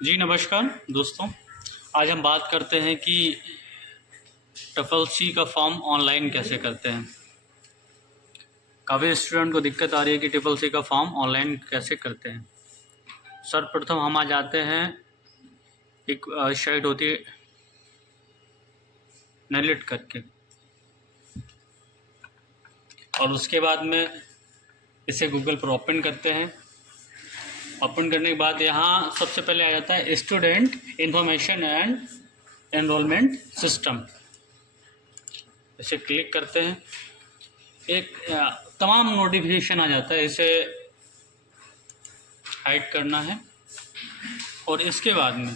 जी नमस्कार दोस्तों। आज हम बात करते हैं कि TOEFL-C का फॉर्म ऑनलाइन कैसे करते हैं। काफ़ी स्टूडेंट को दिक्कत आ रही है कि TOEFL-C का फॉर्म ऑनलाइन कैसे करते हैं। सर्वप्रथम हम आ जाते हैं, एक साइट होती है नेलिट करके, और उसके बाद में इसे गूगल पर ओपन करते हैं। ओपन करने के बाद यहाँ सबसे पहले आ जाता है student information and enrolment system. इसे क्लिक करते हैं, एक तमाम नोटिफिकेशन आ जाता है, इसे हाइड करना है। और इसके बाद में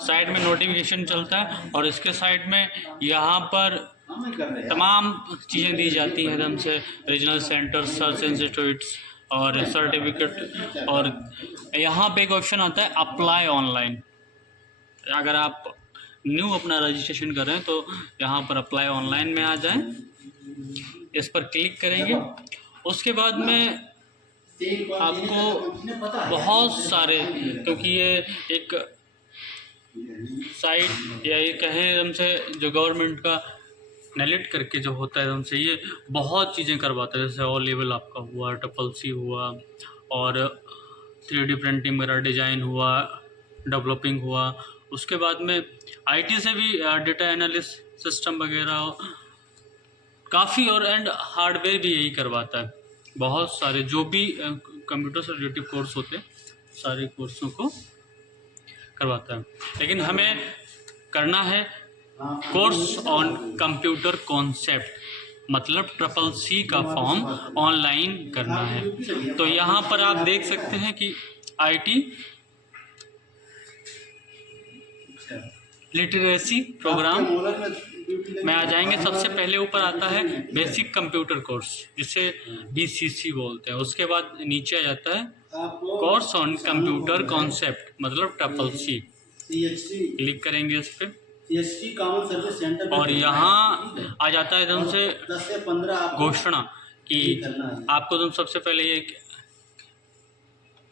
साइड में नोटिफिकेशन चलता है और इसके साइड में यहाँ पर तमाम चीज़ें दी जाती हैं एकदम से, रीजनल सेंटर, सर्च इंस्टीट्यूट्स और सर्टिफिकेट। और यहाँ पे एक ऑप्शन आता है अप्लाई ऑनलाइन। अगर आप न्यू अपना रजिस्ट्रेशन कर रहे हैं तो यहाँ पर अप्लाई ऑनलाइन में आ जाएं, इस पर क्लिक करेंगे। उसके बाद में आपको बहुत सारे, क्योंकि ये एक साइट या ये कहें एकदम से जो गवर्नमेंट का नेलिट करके जो होता है एकदम से, ये बहुत चीज़ें करवाता है। जैसे ऑल लेवल आपका हुआ, TOEFL-C हुआ, और 3D प्रिंटिंग वगैरह, डिज़ाइन हुआ, डेवलपिंग हुआ। उसके बाद में IT से भी डेटा एनालिस्ट सिस्टम वगैरह काफ़ी, और एंड हार्डवेयर भी यही करवाता है। बहुत सारे जो भी कंप्यूटर से रिलेटिव कोर्स होते हैं सारे कोर्सों को करवाता है। लेकिन हमें करना है कोर्स ऑन कंप्यूटर कॉन्सेप्ट, मतलब TOEFL-C का फॉर्म ऑनलाइन करना है। तो यहाँ पर आप देख सकते हैं कि IT लिटरेसी प्रोग्राम में आ जाएंगे। सबसे पहले ऊपर आता है बेसिक कंप्यूटर कोर्स, जिसे BCC बोलते हैं। उसके बाद नीचे आ जाता है कोर्स ऑन कंप्यूटर कॉन्सेप्ट, मतलब TOEFL-C। क्लिक करेंगे इस पर और यहाँ आ जाता है एकदम से घोषणा कि आपको तुम सबसे पहले ये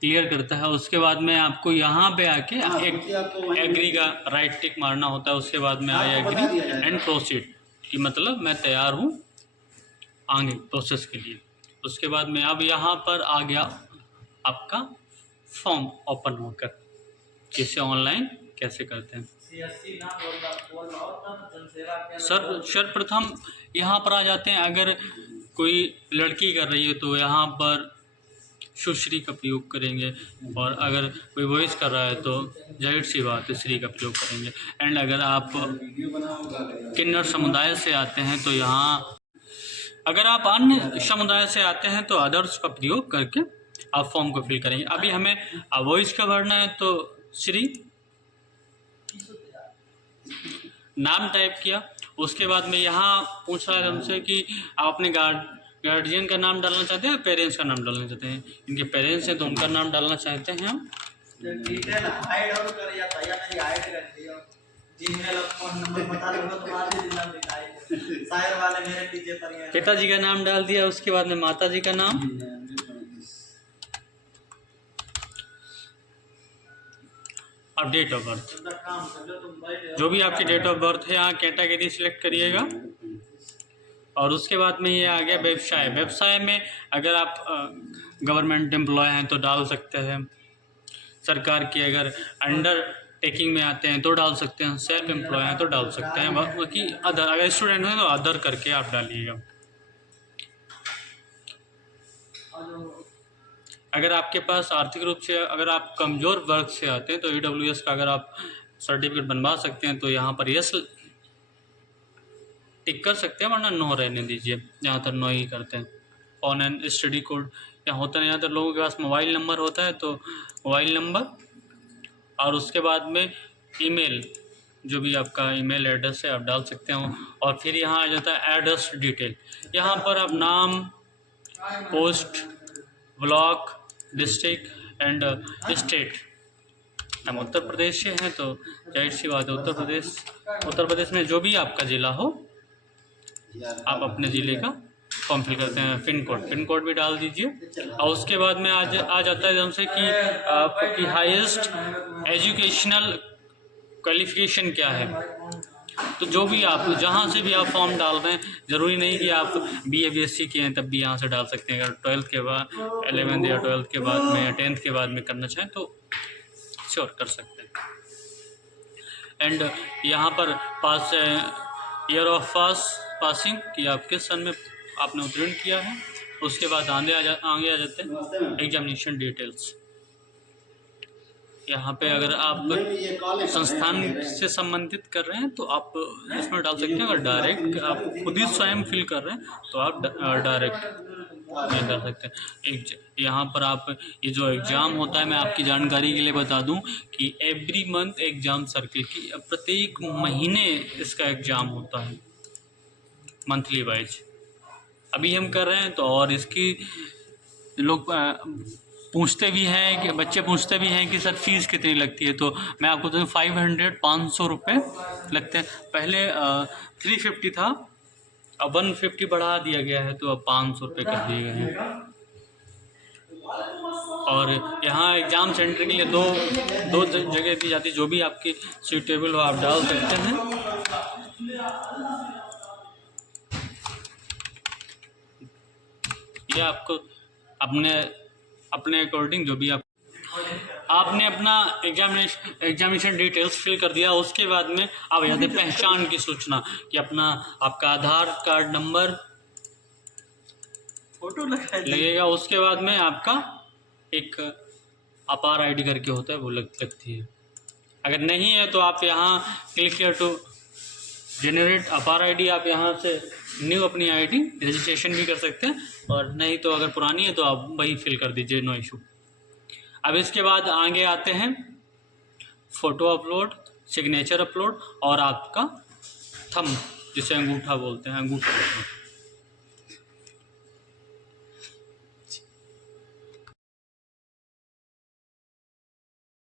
क्लियर करता है। उसके बाद में आपको यहाँ पे आके एक एग्री का राइट टिक मारना होता है। उसके बाद में आया एग्री एंड प्रोसीड, कि मतलब मैं तैयार हूँ आगे प्रोसेस के लिए। उसके बाद में अब यहाँ पर आ गया आपका फॉर्म ओपन होकर, इसे ऑनलाइन कैसे करते हैं। सर्वप्रथम यहाँ पर आ जाते हैं। अगर कोई लड़की कर रही है तो यहाँ पर सुश्री का प्रयोग करेंगे, और अगर कोई वॉइस कर रहा है तो जाहिर सी बात है श्री का प्रयोग करेंगे। एंड अगर आप किन्नर समुदाय से आते हैं तो यहाँ, अगर आप अन्य समुदाय से आते हैं तो अदर्स का प्रयोग करके आप फॉर्म को फिल करेंगे। अभी हमें वॉइस का भरना है तो श्री नाम टाइप किया। उसके बाद में यहाँ पूछ रहा है हमसे कि आप अपने गार्जियन का नाम डालना चाहते हैं या पेरेंट्स का नाम डालना चाहते हैं। इनके पेरेंट्स हैं तो उनका नाम डालना चाहते हैं हम। पिताजी का नाम डाल दिया। उसके बाद में माता जी का नाम, और डेट ऑफ बर्थ, जो भी आपकी डेट ऑफ बर्थ है यहाँ कैटेगरी सिलेक्ट करिएगा। और उसके बाद में ये आ गया व्यवसाय। व्यवसाय में अगर आप गवर्नमेंट एम्प्लॉय हैं तो डाल सकते हैं, सरकार की अगर अंडर टेकिंग में आते हैं तो डाल सकते हैं, सेल्फ एम्प्लॉय हैं तो डाल सकते हैं। बाकी अदर, अगर स्टूडेंट हैं तो अदर करके आप डालिएगा। अगर आपके पास आर्थिक रूप से, अगर आप कमज़ोर वर्ग से आते हैं तो EWS का अगर आप सर्टिफिकेट बनवा सकते हैं तो यहाँ पर यस टिक कर सकते हैं, वरना नो रहने दीजिए। यहाँ तक नो ही करते हैं। ऑन एंड स्टडी कोड यहाँ होता है, यहाँ तक लोगों के पास मोबाइल नंबर होता है तो मोबाइल नंबर, और उसके बाद में ईमेल, जो भी आपका ईमेल एड्रेस है आप डाल सकते हो। और फिर यहाँ आ जाता है एड्रेस डिटेल। यहाँ पर आप नाम, post, block, district and state. हम उत्तर प्रदेश से हैं तो जाहिर सी बात है उत्तर प्रदेश में जो भी आपका ज़िला हो आप अपने ज़िले का फॉर्म फिल करते हैं, पिन कोड भी डाल दीजिए। और उसके बाद में आ जाता है एकदम से कि आपकी हाईएस्ट एजुकेशनल क्वालिफिकेशन क्या है। तो जो भी आप जहाँ से भी आप फॉर्म डाल रहे हैं, ज़रूरी नहीं कि आप BA BSc किए हैं तब भी यहाँ से डाल सकते हैं। अगर 12th के बाद 11th या 12th के बाद में या 10th के बाद में करना चाहें तो श्योर कर सकते हैं। एंड यहाँ पर पास ईयर ऑफ पासिंग कि आप किस सन में आपने उत्तीर्ण किया है। उसके बाद आगे आ जाते हैं एग्जामिनेशन डिटेल्स। यहाँ पे अगर आप संस्थान से संबंधित कर रहे हैं तो आप इसमें डाल सकते हैं। अगर डायरेक्ट आप खुद ही स्वयं फिल कर रहे हैं तो आप डायरेक्ट नहीं कर सकते। यहाँ पर आप ये जो एग्ज़ाम होता है, मैं आपकी जानकारी के लिए बता दूं कि एवरी मंथ एग्ज़ाम सर्किल की प्रत्येक महीने इसका एग्ज़ाम होता है मंथली वाइज। अभी हम कर रहे हैं तो और इसकी लोग पूछते भी हैं कि बच्चे पूछते भी हैं कि सर फीस कितनी लगती है। तो मैं आपको तो 500 रुपये लगते हैं। पहले 350 था, अब 150 बढ़ा दिया गया है, तो अब 500 रुपये कर दिए गए हैं। और यहाँ एग्ज़ाम सेंटर के लिए दो जगह दी जाती है, जो भी आपकी सूटेबल हो आप डाल सकते हैं। ये आपको अपने अकॉर्डिंग जो भी आपने अपना एग्जामिनेशन डिटेल्स फिल कर दिया। उसके बाद में अब यहाँ पहचान की सूचना कि आपका आधार कार्ड नंबर फोटो लगेगा। उसके बाद में आपका एक अपार आईडी करके होता है, वो लगती है। अगर नहीं है तो आप यहाँ क्लिक किया टू जनरेट अपार आईडी, आप यहाँ से न्यू अपनी आईडी रजिस्ट्रेशन भी कर सकते हैं। और नहीं तो अगर पुरानी है तो आप वही फिल कर दीजिए, नो इशू। अब इसके बाद आगे आते हैं फ़ोटो अपलोड, सिग्नेचर अपलोड और आपका थंब जिसे अंगूठा बोलते हैं, अंगूठा।